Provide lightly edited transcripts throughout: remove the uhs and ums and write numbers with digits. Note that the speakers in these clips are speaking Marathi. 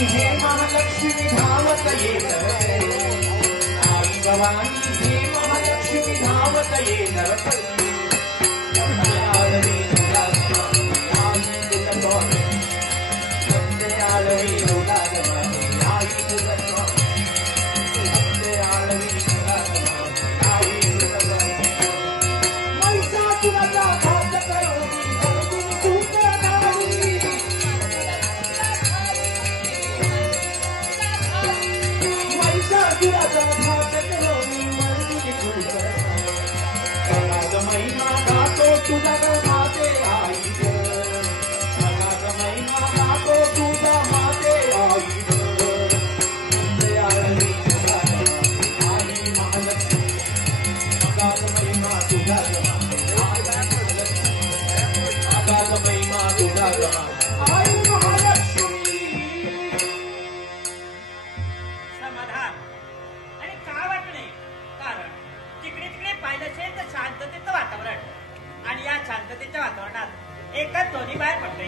हे महालक्ष्मी धावत येत आई भवानी हे महालक्ष्मी धावत येत महिमा गातो तुझा माते आई महिमा गातो तुझा माते आई आई महालक्ष्मी महिमा तुझा महिमा तुझा आई महालक्ष्मी. समाधान आणि का वाटणे कारण तिकडे तिकडे पाहिलं असेल तर शांततेचं वातावरण आणि या शांततेच्या वातावरणात एकच ध्वनी बाहेर पडते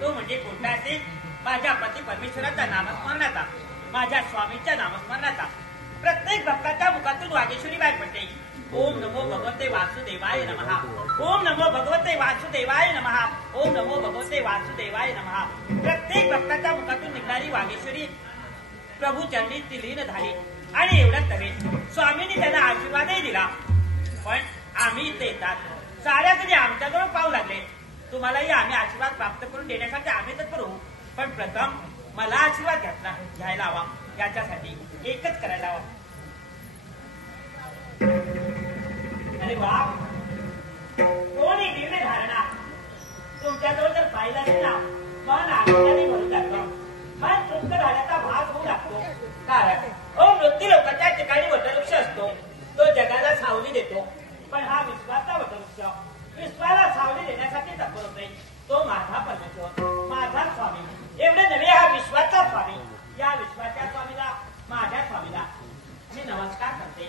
तो म्हणजे कोणता असेल माझ्या पती परमेश्वराच्या नामस्मरणाचा माझ्या स्वामीच्या नामस्मरणाचा. प्रत्येक भक्ताच्या मुखातून वागेश्वरी बाहेर पडते. ओम नमो भगवते वासुदेवाय नमः. ओम नमो भगवते वासुदेवाय नमः. ओम नमो भगवते वासुदेवाय नमः. प्रत्येक भक्ताच्या मुखातून निघणारी वागेश्वरी प्रभू चरणी ती लीन झाली आणि एवढंच नव्हे स्वामींनी त्यांना आशीर्वादही दिला. पण आम्ही इथे येतात साऱ्या जणी आमच्याजवळ पाहू लागले. तुम्हालाही आम्ही आशीर्वाद प्राप्त करून देण्यासाठी आम्ही तत्पर होऊ. पण प्रथम मला आशीर्वाद घ्यायला हवा. याच्यासाठी एकच करायला हवा. अरे वा कोणी दिव्य धारणा तुमच्याजवळ जर पाहिला असेल ना मन आनंदाने भरून जातं. मन तृप्त झाल्याचा भास होऊ लागतो. कारण मृत्यू लोकांच्या ठिकाणी वटवृक्ष असतो तो जगाला सावली देतो. पण हा विश्वाचा वटवृक्ष विश्वाला सावली देण्यासाठी तत्पर होते. तो माझा परमेश्वर माझा स्वामी. एवढे नव्हे हा विश्वाचा स्वामी. या विश्वाच्या स्वामीला माझ्या स्वामीला मी नमस्कार करते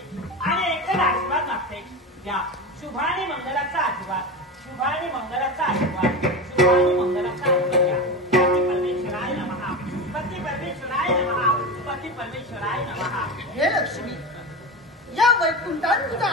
आणि एकच आशीर्वाद मागते. या शुभानी मंगलाचा आशीर्वाद शुभानी मंगलाचा आशीर्वाद शुभानी मंगलाचा आशीर्वाद घ्या. पती परमेश्वराय नमः. पती परमेश्वराय नमः. पती परमेश्वराय नमः. हे लक्ष्मी या वैकुंठात तुझा